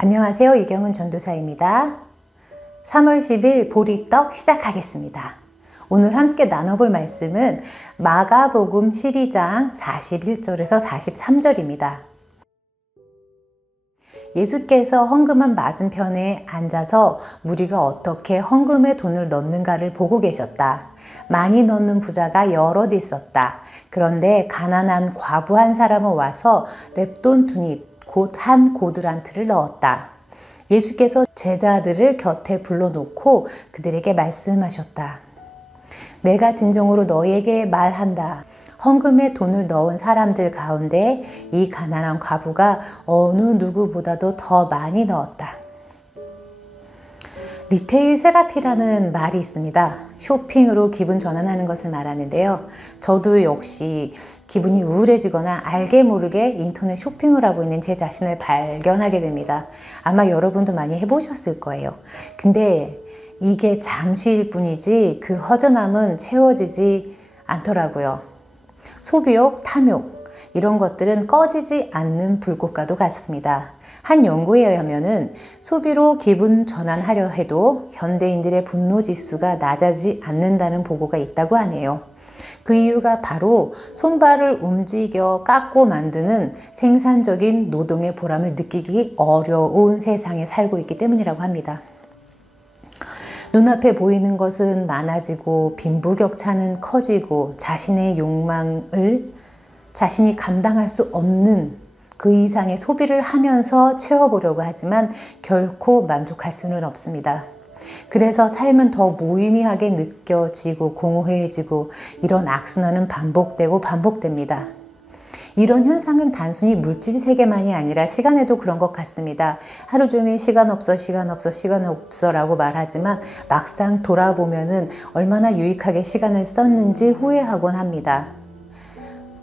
안녕하세요. 이경은 전도사입니다. 3월 10일 보리떡 시작하겠습니다. 오늘 함께 나눠볼 말씀은 마가복음 12장 41절에서 43절입니다. 예수께서 헌금함 맞은편에 앉아서 무리가 어떻게 헌금에 돈을 넣는가를 보고 계셨다. 많이 넣는 부자가 여럿 있었다. 그런데 가난한 과부 한 사람은 와서 렙돈 2립 곧 한 고드란트를 넣었다. 예수께서 제자들을 곁에 불러놓고 그들에게 말씀하셨다. 내가 진정으로 너희에게 말한다. 헌금에 돈을 넣은 사람들 가운데 이 가난한 과부가 어느 누구보다도 더 많이 넣었다. 리테일 세라피라는 말이 있습니다. 쇼핑으로 기분 전환하는 것을 말하는데요. 저도 역시 기분이 우울해지거나 알게 모르게 인터넷 쇼핑을 하고 있는 제 자신을 발견하게 됩니다. 아마 여러분도 많이 해보셨을 거예요. 근데 이게 잠시일 뿐이지 그 허전함은 채워지지 않더라고요. 소비욕, 탐욕 이런 것들은 꺼지지 않는 불꽃과도 같습니다. 한 연구에 의하면 소비로 기분 전환하려 해도 현대인들의 분노 지수가 낮아지지 않는다는 보고가 있다고 하네요. 그 이유가 바로 손발을 움직여 깎고 만드는 생산적인 노동의 보람을 느끼기 어려운 세상에 살고 있기 때문이라고 합니다. 눈앞에 보이는 것은 많아지고 빈부격차는 커지고 자신의 욕망을 자신이 감당할 수 없는 그 이상의 소비를 하면서 채워보려고 하지만 결코 만족할 수는 없습니다. 그래서 삶은 더 무의미하게 느껴지고 공허해지고 이런 악순환은 반복됩니다. 이런 현상은 단순히 물질 세계만이 아니라 시간에도 그런 것 같습니다. 하루 종일 시간 없어 라고 말하지만 막상 돌아보면은 얼마나 유익하게 시간을 썼는지 후회하곤 합니다.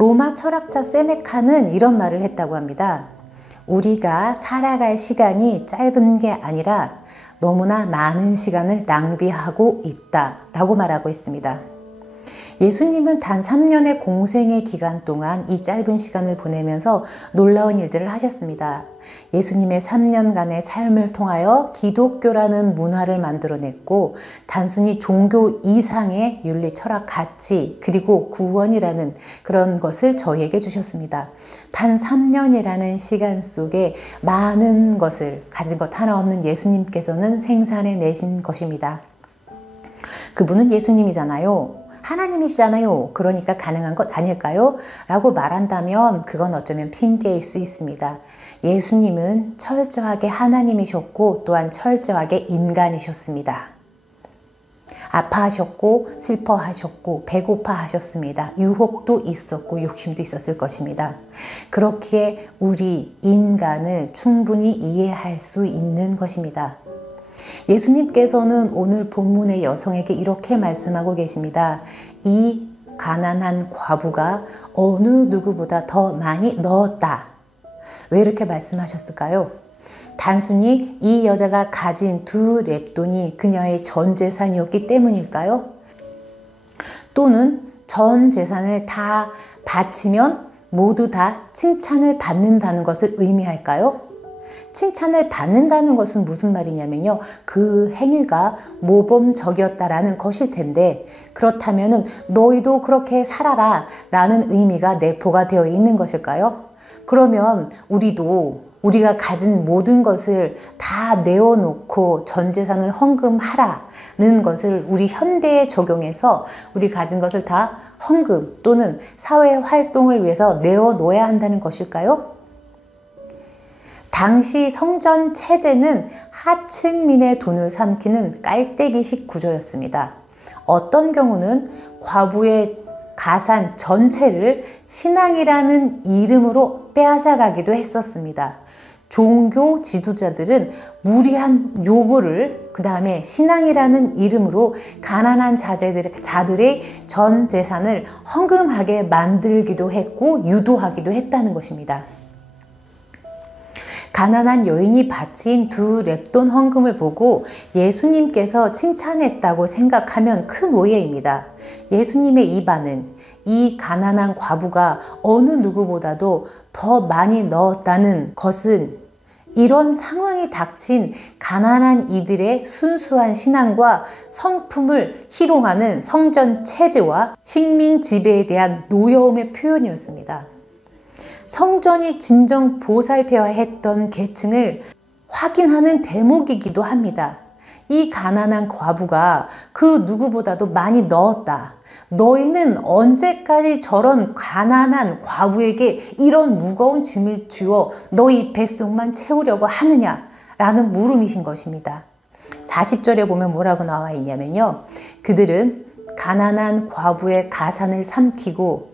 로마 철학자 세네카는 이런 말을 했다고 합니다. 우리가 살아갈 시간이 짧은 게 아니라 너무나 많은 시간을 낭비하고 있다라고 말하고 있습니다. 예수님은 단 3년의 공생의 기간 동안 이 짧은 시간을 보내면서 놀라운 일들을 하셨습니다. 예수님의 3년간의 삶을 통하여 기독교라는 문화를 만들어냈고 단순히 종교 이상의 윤리, 철학, 가치 그리고 구원이라는 그런 것을 저희에게 주셨습니다. 단 3년이라는 시간 속에 많은 것을 가진 것 하나 없는 예수님께서는 생산해내신 것입니다. 그분은 예수님이잖아요. 하나님이시잖아요. 그러니까 가능한 것 아닐까요? 라고 말한다면 그건 어쩌면 핑계일 수 있습니다. 예수님은 철저하게 하나님이셨고 또한 철저하게 인간이셨습니다. 아파하셨고 슬퍼하셨고 배고파하셨습니다. 유혹도 있었고 욕심도 있었을 것입니다. 그렇기에 우리 인간을 충분히 이해할 수 있는 것입니다. 예수님께서는 오늘 본문의 여성에게 이렇게 말씀하고 계십니다. 이 가난한 과부가 어느 누구보다 더 많이 넣었다. 왜 이렇게 말씀하셨을까요? 단순히 이 여자가 가진 2렙돈이 그녀의 전 재산이었기 때문일까요? 또는 전 재산을 다 바치면 모두 다 칭찬을 받는다는 것을 의미할까요? 칭찬을 받는다는 것은 무슨 말이냐면요. 그 행위가 모범적이었다라는 것일 텐데 그렇다면 너희도 그렇게 살아라 라는 의미가 내포가 되어 있는 것일까요? 그러면 우리가 가진 모든 것을 다 내어놓고 전 재산을 헌금하라는 것을 우리 현대에 적용해서 우리 가진 것을 다 헌금 또는 사회 활동을 위해서 내어놓아야 한다는 것일까요? 당시 성전 체제는 하층민의 돈을 삼키는 깔때기식 구조였습니다. 어떤 경우는 과부의 가산 전체를 신앙이라는 이름으로 빼앗아가기도 했었습니다. 종교 지도자들은 무리한 요구를 그 다음에 신앙이라는 이름으로 가난한 자들의 전 재산을 헌금하게 만들기도 했고 유도하기도 했다는 것입니다. 가난한 여인이 바친 2렙돈 헌금을 보고 예수님께서 칭찬했다고 생각하면 큰 오해입니다. 예수님의 입안은 이 가난한 과부가 어느 누구보다도 더 많이 넣었다는 것은 이런 상황이 닥친 가난한 이들의 순수한 신앙과 성품을 희롱하는 성전 체제와 식민 지배에 대한 노여움의 표현이었습니다. 성전이 진정 보살펴야 했던 계층을 확인하는 대목이기도 합니다. 이 가난한 과부가 그 누구보다도 많이 넣었다. 너희는 언제까지 저런 가난한 과부에게 이런 무거운 짐을 쥐어 너희 뱃속만 채우려고 하느냐? 라는 물음이신 것입니다. 40절에 보면 뭐라고 나와 있냐면요. 그들은 가난한 과부의 가산을 삼키고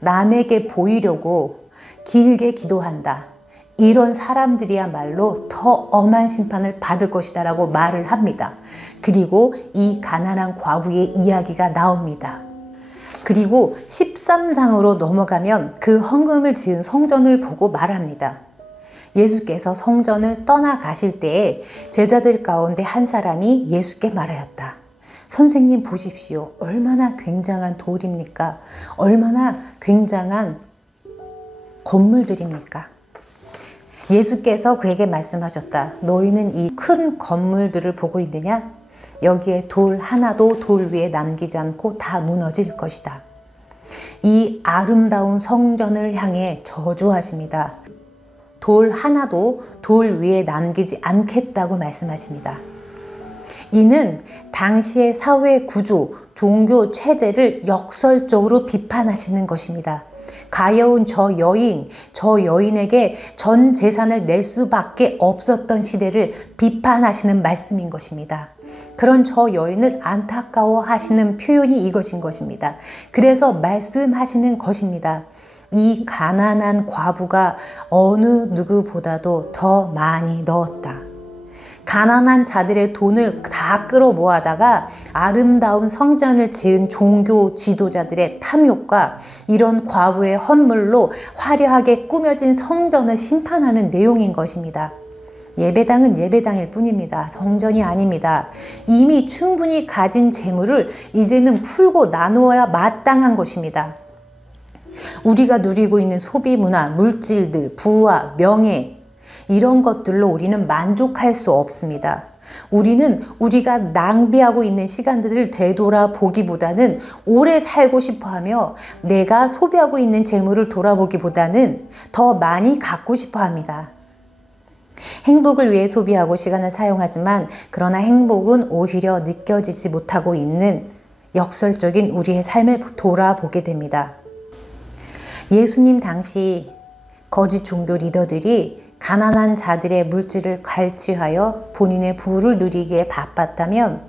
남에게 보이려고 길게 기도한다. 이런 사람들이야말로 더 엄한 심판을 받을 것이다 라고 말을 합니다. 그리고 이 가난한 과부의 이야기가 나옵니다. 그리고 13장으로 넘어가면 그 헌금을 지은 성전을 보고 말합니다. 예수께서 성전을 떠나가실 때에 제자들 가운데 한 사람이 예수께 말하였다. 선생님 보십시오. 얼마나 굉장한 돌입니까? 얼마나 굉장한 건물들입니까? 예수께서 그에게 말씀하셨다. 너희는 이 큰 건물들을 보고 있느냐? 여기에 돌 하나도 돌 위에 남기지 않고 다 무너질 것이다. 이 아름다운 성전을 향해 저주하십니다. 돌 하나도 돌 위에 남기지 않겠다고 말씀하십니다. 이는 당시의 사회 구조, 종교 체제를 역설적으로 비판하시는 것입니다. 가여운 저 여인에게 전 재산을 낼 수밖에 없었던 시대를 비판하시는 말씀인 것입니다. 그런 저 여인을 안타까워하시는 표현이 이것인 것입니다. 그래서 말씀하시는 것입니다. 이 가난한 과부가 어느 누구보다도 더 많이 넣었다. 가난한 자들의 돈을 다 끌어모아다가 아름다운 성전을 지은 종교 지도자들의 탐욕과 이런 과부의 헌물로 화려하게 꾸며진 성전을 심판하는 내용인 것입니다. 예배당은 예배당일 뿐입니다. 성전이 아닙니다. 이미 충분히 가진 재물을 이제는 풀고 나누어야 마땅한 것입니다. 우리가 누리고 있는 소비 문화, 물질들, 부와 명예, 이런 것들로 우리는 만족할 수 없습니다. 우리는 우리가 낭비하고 있는 시간들을 되돌아보기보다는 오래 살고 싶어하며 내가 소비하고 있는 재물을 돌아보기보다는 더 많이 갖고 싶어합니다. 행복을 위해 소비하고 시간을 사용하지만 그러나 행복은 오히려 느껴지지 못하고 있는 역설적인 우리의 삶을 돌아보게 됩니다. 예수님 당시 거짓 종교 리더들이 가난한 자들의 물질을 갈취하여 본인의 부를 누리기에 바빴다면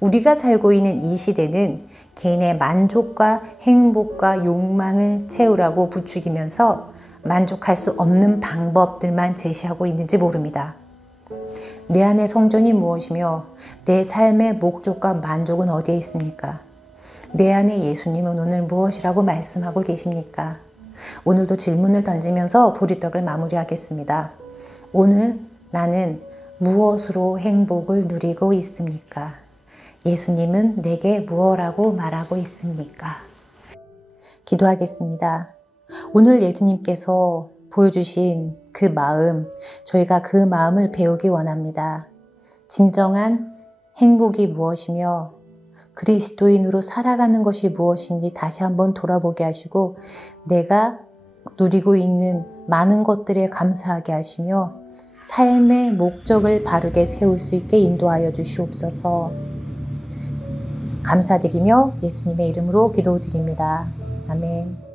우리가 살고 있는 이 시대는 개인의 만족과 행복과 욕망을 채우라고 부추기면서 만족할 수 없는 방법들만 제시하고 있는지 모릅니다. 내 안의 성전이 무엇이며 내 삶의 목적과 만족은 어디에 있습니까? 내 안에 예수님은 오늘 무엇이라고 말씀하고 계십니까? 오늘도 질문을 던지면서 보리떡을 마무리하겠습니다. 오늘 나는 무엇으로 행복을 누리고 있습니까? 예수님은 내게 무엇이라고 말하고 있습니까? 기도하겠습니다. 오늘 예수님께서 보여주신 그 마음, 저희가 그 마음을 배우기 원합니다. 진정한 행복이 무엇이며 그리스도인으로 살아가는 것이 무엇인지 다시 한번 돌아보게 하시고 내가 누리고 있는 많은 것들에 감사하게 하시며 삶의 목적을 바르게 세울 수 있게 인도하여 주시옵소서. 감사드리며 예수님의 이름으로 기도드립니다. 아멘.